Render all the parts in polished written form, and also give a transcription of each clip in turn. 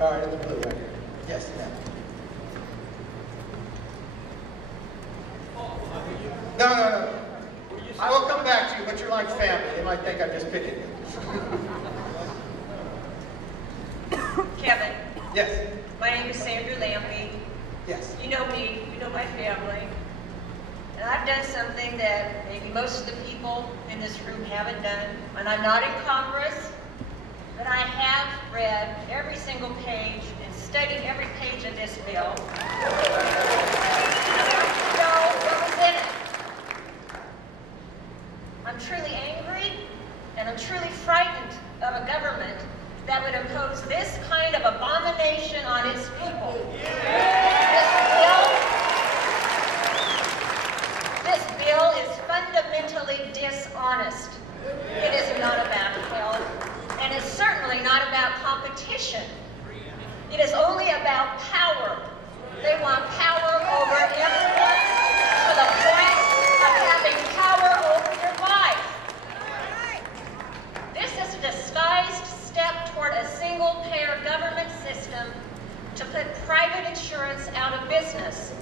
All right, in the blue right here. Yes, ma'am. No. I will come back to you, but you're like family. They might think I'm just picking you. Kevin. Yes. My name is Sandra Lampy. Yes. You know me, you know my family. And I've done something that maybe most of the people in this room haven't done. And I'm not in Congress, but I have read every single page and studied every page of this bill. So, what was in it? I'm truly angry and I'm truly frightened of a government that would impose this kind of abomination on its people. This bill is fundamentally dishonest. It is not about health, and it's certainly not about competition. It is only about power. They want power over everyone to the point of having power over your life. This is a disguised step toward a single-payer government system to put private insurance out of business.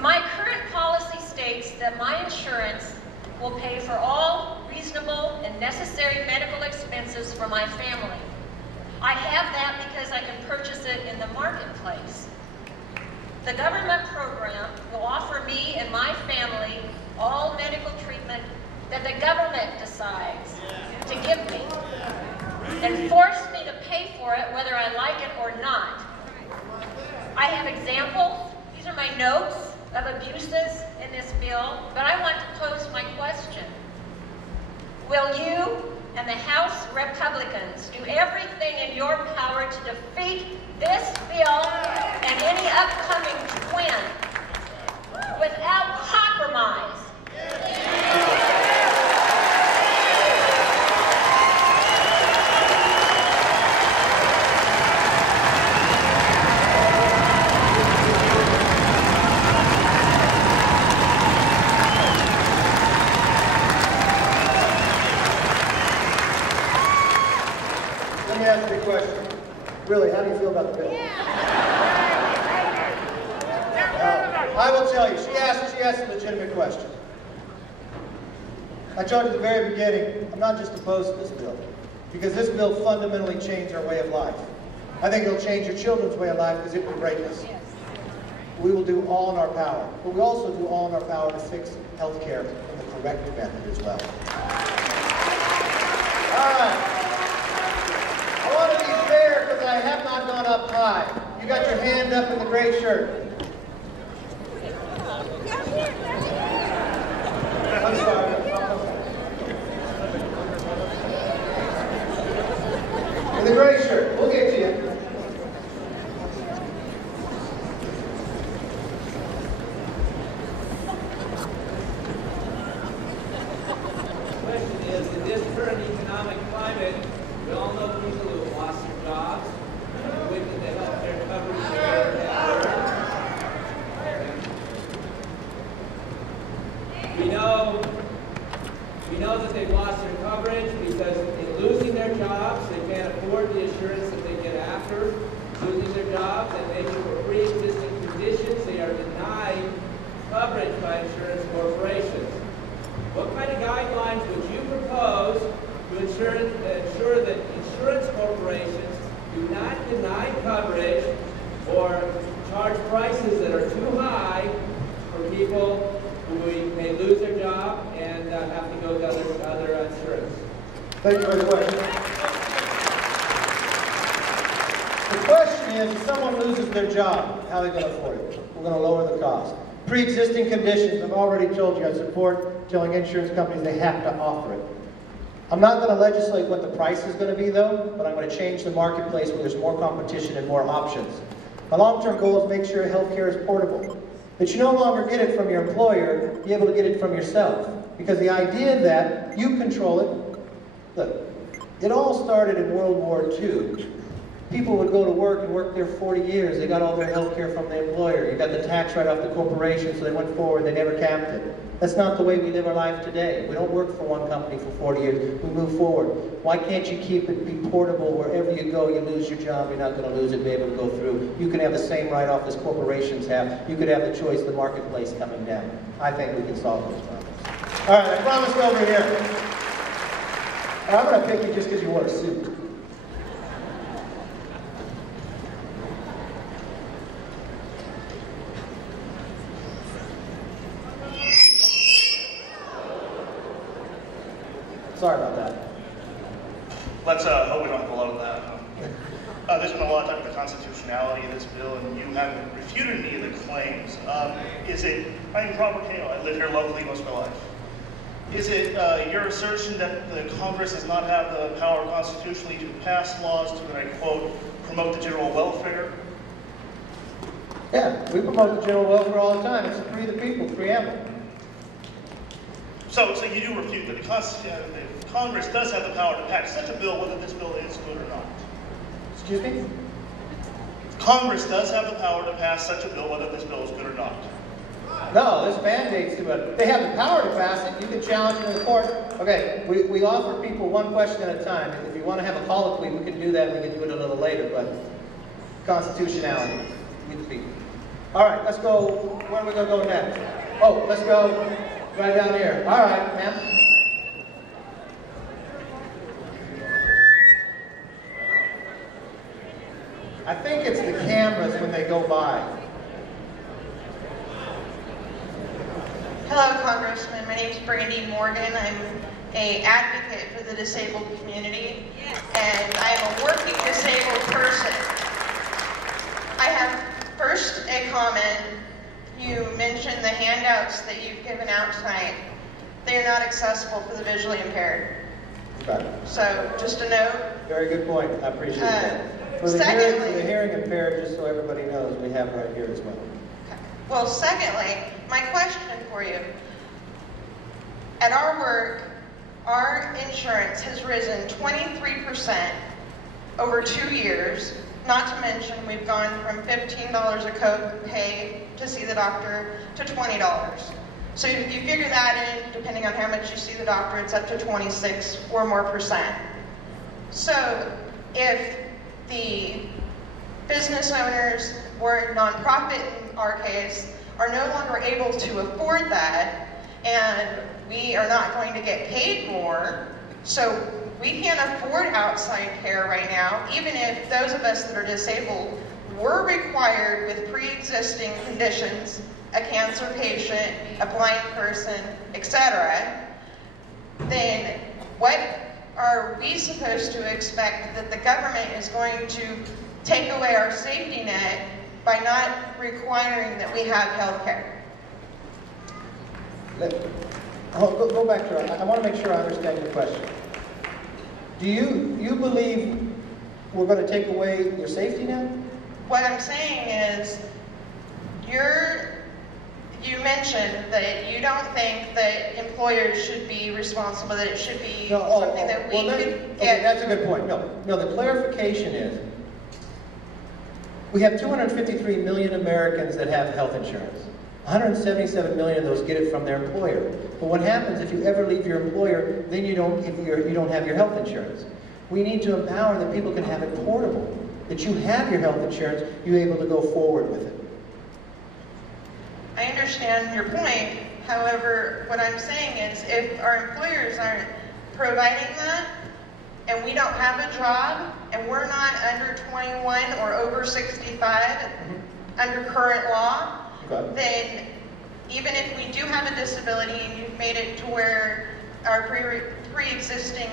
My current policy states that my insurance will pay for all reasonable and necessary medical expenses for my family. I have that because I can purchase it in the marketplace. The government program will offer me and my family all medical treatment that the government decides to give me, and force me to pay for it whether I like it or not. I have examples. These are my notes of abuses in this bill, but I want to pose my question. Will you and the House Republicans do everything in your power to defeat this bill and any upcoming twin without compromise? Let me ask you a question. Really, how do you feel about the bill? I will tell you, she asked a legitimate question. I told you at the very beginning, I'm not just opposed to this bill, because this bill fundamentally changed our way of life. I think it'll change your children's way of life because it will break us. We will do all in our power, but we also do all in our power to fix health care in the correct method as well. All right. I want to be fair because I have not gone up high. You got your hand up in the gray shirt. I'm sorry. In the gray shirt. We'll get to you. The question is, in this current economic climate, we all know people who have lost their jobs, with the health care coverage they We know that they've lost their coverage because in losing their jobs, they can't afford the insurance that they get after losing their jobs, and maybe for pre-existing conditions, they are denied coverage by insurance corporations. What kind of guidelines would you propose to ensure that insurance corporations do not deny coverage or charge prices that are too high for people who may lose their job and have to go to other insurance? Thank you for the question. The question is, if someone loses their job, how are they going to afford it? We're going to lower the cost. Pre-existing conditions, I've already told you, I support telling insurance companies they have to offer it. I'm not going to legislate what the price is going to be, though, but I'm going to change the marketplace where there's more competition and more options. My long-term goal is to make sure health care is portable. That you no longer get it from your employer, be able to get it from yourself. Because the idea that you control it, look, it all started in World War II People would go to work and work there 40 years. They got all their health care from the employer. You got the tax write-off the corporation, so they went forward. They never capped it. That's not the way we live our life today. We don't work for one company for 40 years. We move forward. Why can't you keep it, be portable wherever you go, you lose your job, you're not going to lose it, be able to go through. You can have the same write-off as corporations have. You could have the choice of the marketplace coming down. I think we can solve those problems. All right, I promised over here. I'm going to pick you just because you wore a suit. Sorry about that. Let's hope we don't have a lot of that. There's been a lot of talk about the constitutionality of this bill, and you haven't refuted any of the claims. Is it, I'm Robert Kale, I live here locally most of my life. Is it your assertion that the Congress does not have the power constitutionally to pass laws to, and I quote, promote the general welfare? Yeah, we promote the general welfare all the time. It's free the people, preamble. So you do refute that the Congress does have the power to pass such a bill, whether this bill is good or not? Excuse me? Congress does have the power to pass such a bill, whether this bill is good or not. No, there's mandates to it. They have the power to pass it. You can challenge it in the court. Okay, we offer people one question at a time. If you want to have a colloquy, we can do that. We can do it a little later, but constitutionality with the people. All right, let's go. Where are we going to go next? Oh, let's go right down here. All right, ma'am. I think it's the cameras when they go by. Hello, Congressman. My name is Brandy Morgan. I'm an advocate for the disabled community, and I am a working disabled person. I have first a comment. You mentioned the handouts that you've given out tonight. They are not accessible for the visually impaired. Okay. So, just a note. Very good point. I appreciate that. For the hearing impaired, just so everybody knows, we have right here as well. Okay. Well, secondly, my question for you. At our work, our insurance has risen 23% over 2 years. Not to mention, we've gone from $15 a co-pay to see the doctor to $20. So if you figure that in, depending on how much you see the doctor, it's up to 26 or more percent. So if the business owners or nonprofit in our case are no longer able to afford that, and we are not going to get paid more, so we can't afford outside care right now, even if those of us that are disabled were required with pre-existing conditions, a cancer patient, a blind person, etc., then what are we supposed to expect that the government is going to take away our safety net by not requiring that we have health care? Go back to it. I want to make sure I understand your question. Do you believe we're going to take away your safety net? What I'm saying is, you mentioned that you don't think that employers should be responsible, that it should be something that we could get. Okay, that's a good point. No, the clarification is, we have 253 million Americans that have health insurance. 177 million of those get it from their employer. But what happens if you ever leave your employer, then you don't have your health insurance? We need to empower that people can have it portable, that you have your health insurance, you're able to go forward with it. I understand your point. However, what I'm saying is, if our employers aren't providing that, and we don't have a job, and we're not under 21 or over 65 under current law, then even if we do have a disability and you've made it to where our pre-existing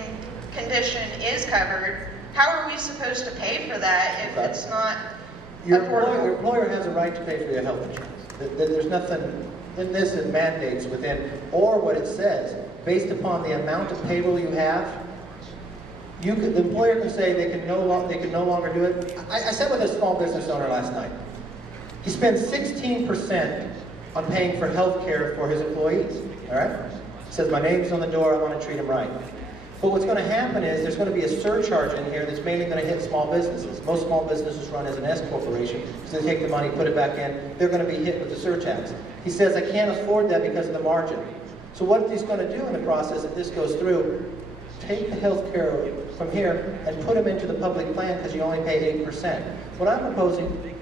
condition is covered, how are we supposed to pay for that if it's not affordable? Your employer has a right to pay for your health insurance. There's nothing in this that mandates within, or what it says, based upon the amount of payroll you have, the employer can say they can no longer do it. I sat with a small business owner last night. He spends 16% on paying for health care for his employees. All right? He says, my name's on the door, I want to treat them right. But what's going to happen is there's going to be a surcharge in here that's mainly going to hit small businesses. Most small businesses run as an S corporation, so they take the money, put it back in, they're going to be hit with the surtax. He says, I can't afford that because of the margin. So what he's going to do in the process, if this goes through, take the health care from here and put them into the public plan because you only pay 8%. What I'm proposing,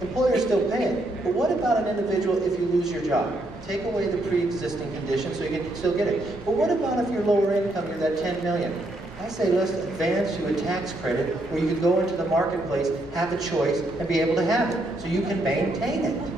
employers still pay it. But what about an individual if you lose your job? Take away the pre-existing condition so you can still get it. But what about if you're lower income, you're that 10 million? I say let's advance you a tax credit where you could go into the marketplace, have a choice, and be able to have it so you can maintain it.